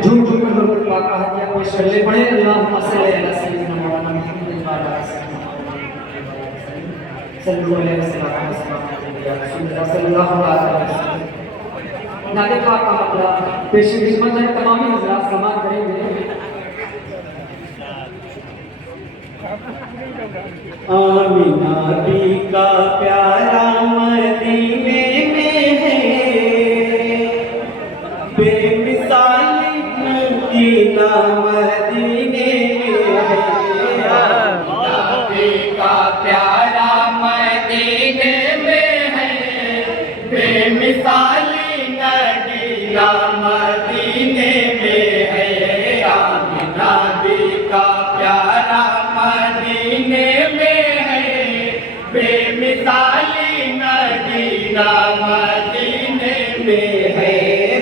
झूम झूम कर दरूद पाक का हदिया पेश कर ले पढ़े अल्लाहुम्मा सल्ली अला सय्यिदिना मौलाना मुहम्मद व अला सल्लल्लाहु अलैहि वसल्लम सल्लल्लाहु अलैहि वसल्लम। नाते पाक का मतलब पेश खिदमत है, तमाम हज़रात समाअत करेंगे। आमिना बी का प्यारा मदीने में है, बेमिसाल नगीना मदीने में है। आमिना बी का प्यारा मदीने में है, बेमिसाल नगीना मदीने में है। आमिना बी का प्यारा मदीने में है, बेमिसाली नगीना मदीने में है।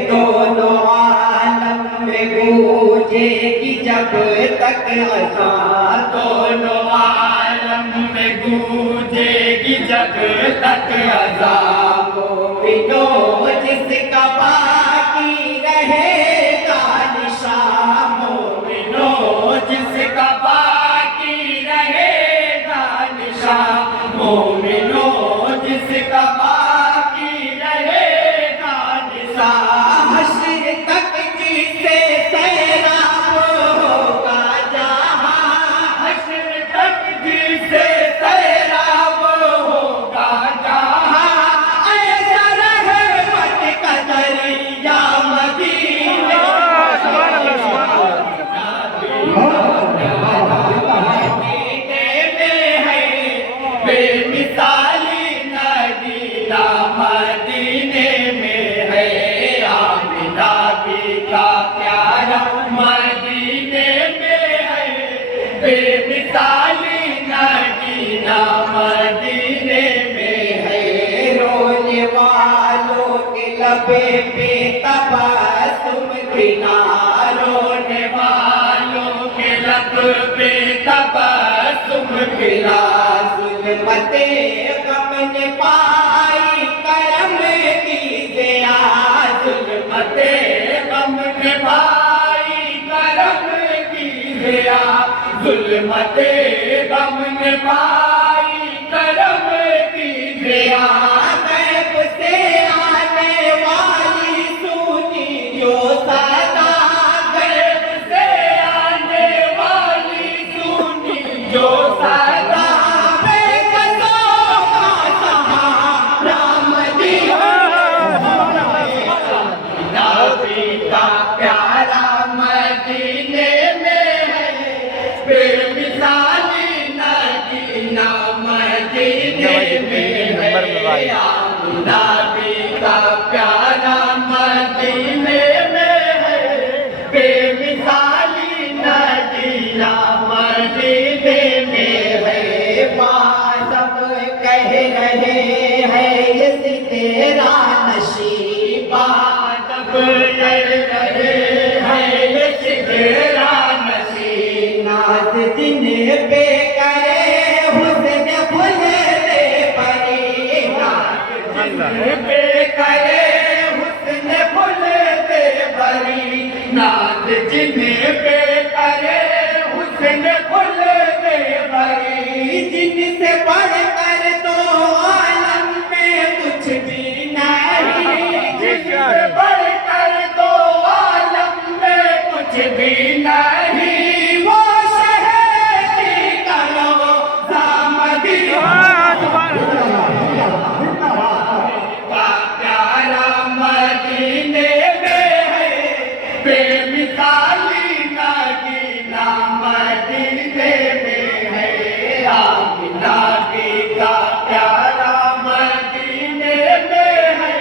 दोनों आलम में गूंजेगी जब तक अज़ान, दोनों आलम में गूंजेगी जब तक अज़ान। मोमिनों जिसका बाकी रहेगा निशान, मोमिनों जिसका बाकी रहेगा निशान, मोमिनों जिसका बाकी रहेगा निशान। हश्र तक जिसे सैराब होगा जहां, हश्र तक जिसे सैराब होगा जहां। ऐसा रहमत का दरिया मदीने बेमिसाली नगीना मदीने में है। आमिना बी का प्यारा मदीने में है, बेमिसाली नगीना मदीने में है। रोने वालों के लबे पे तबस्सुम खिला, रोने वालों के लब पे तबस्सुम खिला। जुल्मते गम ने पाई करम की ज़िया, जुल्मते गम ने पाई करम की ज़िया, जुल्मते गम ने पाई करम की ज़िया। गैब से आने वाली सुनी जो सदा, गैब से आने वाली सुनी जो सदा। का प्यारा मदीने में है, बेमिसाली नगीना मदीने में है। आमिना बी का प्यारा मदीने में है, बेमिसाली नगीना मदीने में है। माँ सब कह रहे हैं ये तेरा नशीबा, सब कह रहे हैं ये तेरा नसीब। नाज़ जिन्हें पे करे हुस्न फुलते परी, नाज़ जिन्हें पे करे हुस्न फुलते परी, नाज़ जिन्हें पे करे हुस्न फुलते परी। जिनसे बढ़कर तो आलम में कुछ भी नहीं, जिनसे बढ़कर तो आलम में कुछ भी नहीं। वो शहर की करो मदीना का प्यारा मदीने में है, बेमिसाली नगीना मदीने में है। आमिना बी का प्यारा मदीने में है,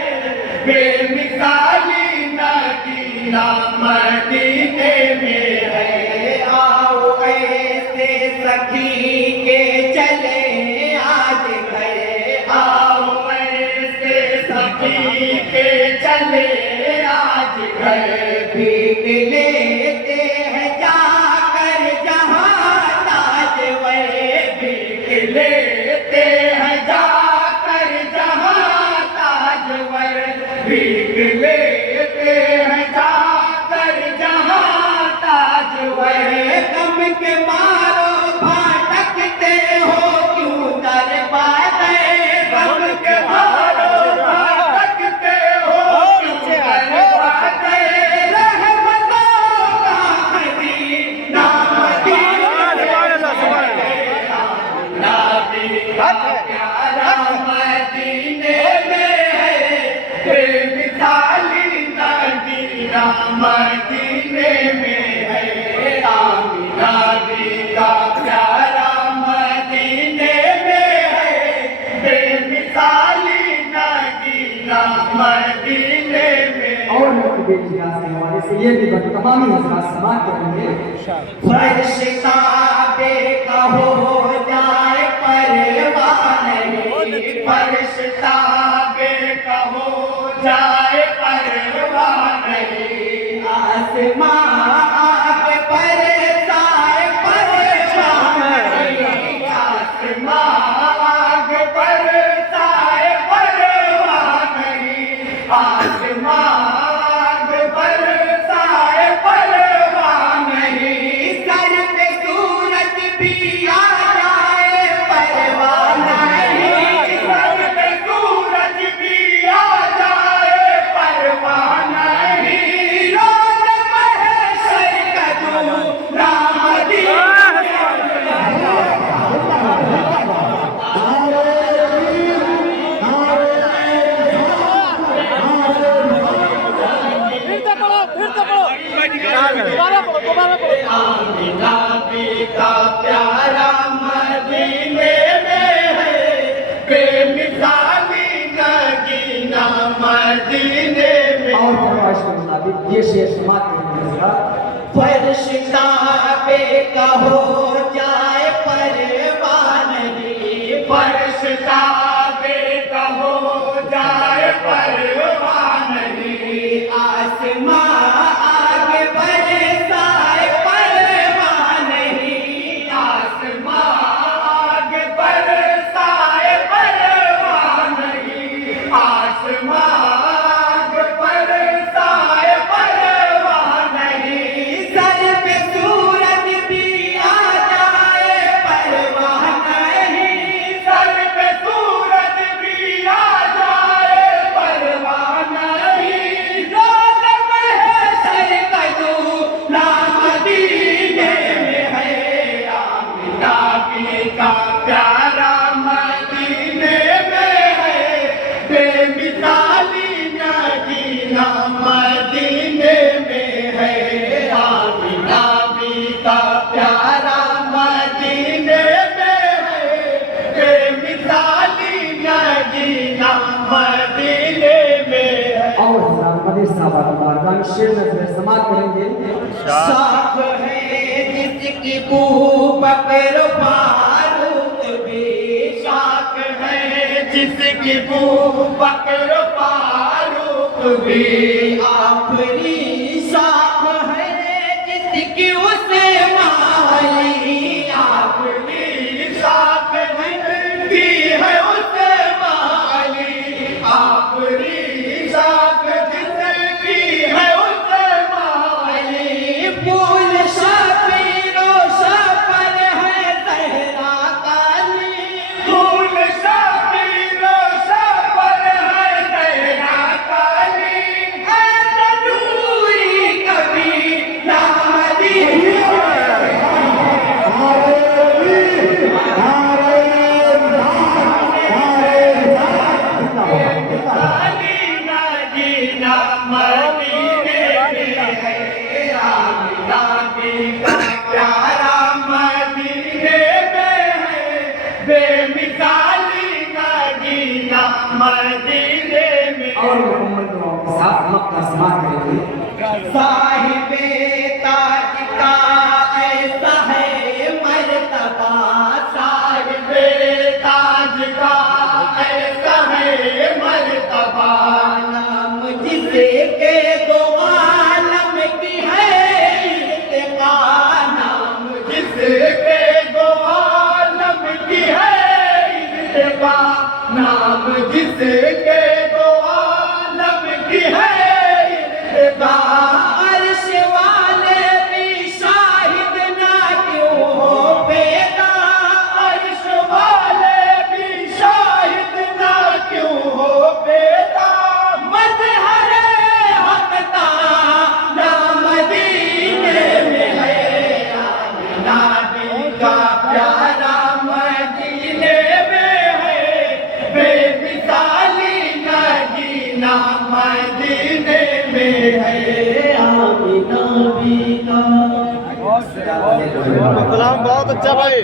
बेमिसाली नगीना मदीने में है। आओ ऐसे सखी के चले आज गए, आओ ऐसे सखी के चले आज गए। भीग लेते हैं जाकर जहाँ ताज वे, भीग लेते हैं जाकर जहाँ ताज वे, भीग लेते हैं जाकर जहाँ मदीने में है आमिना दी का प्यारा मदीने में है बेमिसाली नगीना मदीने में। और बेटिया से हमारे से ये भी तमाम हजरात समाज करेंगे। फरिश्ता बेका हो जाए परवाह नहीं, फरिश्ता बेका हो जाए परवाह नहीं, आसमां आग बरसाए परवाह नहीं, आसमां आग बरसाए परवाह नहीं, आसमां आग बरसाए परवाह नहीं, सर पे सूरज भी आ जाए परवाह नहीं, सर पे सूरज भी आ जाए परवाह नहीं, रोज महशर का दूल्हा मदीने आमिना बी का प्यारा मदीने में है बेमिसाली नगीना मदीने में। और फरमाइश के मुताबिक ये शेर समाज करेंगे हजरात। फरिश्ता बेका हो जाए परवाह नहीं, फरिश्ता बेका हो जाए परवाह नहीं, आसमां आग बरसाए परवाह नहीं, आसमां आग बरसाए परवाह नहीं, आसमां आग बरसाए परवाह नहीं, सर पे सूरज भी आ जाए परवाह नहीं, सर पे सूरज भी आ जाए परवाह नहीं, रोज महशर का दूल्हा मदीने में है आमिना बी का प्यारा मदीने में है बेमिसाली नगीना मदीने में है आमिना बी का प्यारा मदीने में है बेमिसाली नगीना मदीने में है। और हजरात मदीर साहब बारगाह शेर नजर समाज करेंगे। साफ है जिसकी बू बकर फारूक भी, साफ है जिसकी बू बकर फारूक भी, आखिरी साफ है जिसकी उसे माली, आखिरी साफ है की है उसे माली, आखिरी साफ जिसकी है उसे माली, फूल शबीरो शबर है सहरा काली, फूल शबीरो शबर है सहरा काली, है तनूरी कभी ना मदीने नगीना मदीने में है आमिना बी का प्यारा मदीने में है बेमिसाली नगीना मदीने में। और मुकम्मल दुआओं के साथ मक्का समाज करेंगे। साहिबे ताज का ऐसा है मर्तबा, साहिबे ताज का ऐसा है मर्तबा, नाम जिसे के दो आलम की है इत्तिका, नाम जिसे के दो आलम की है इत्तिका, नाम जिसे के दो आलम की है इत्तिका, अर्श वाले भी शाहिद ना क्यों हो पैदा, अर्श वाले भी शाहिद ना क्यों हो पैदा, मजहरे हक ताला मदीने में है आमिना बी का प्यारा मदीने में है बेमिसाली नगीना मदीने में। में है आमिना भी का। कलाम बहुत अच्छा भाई।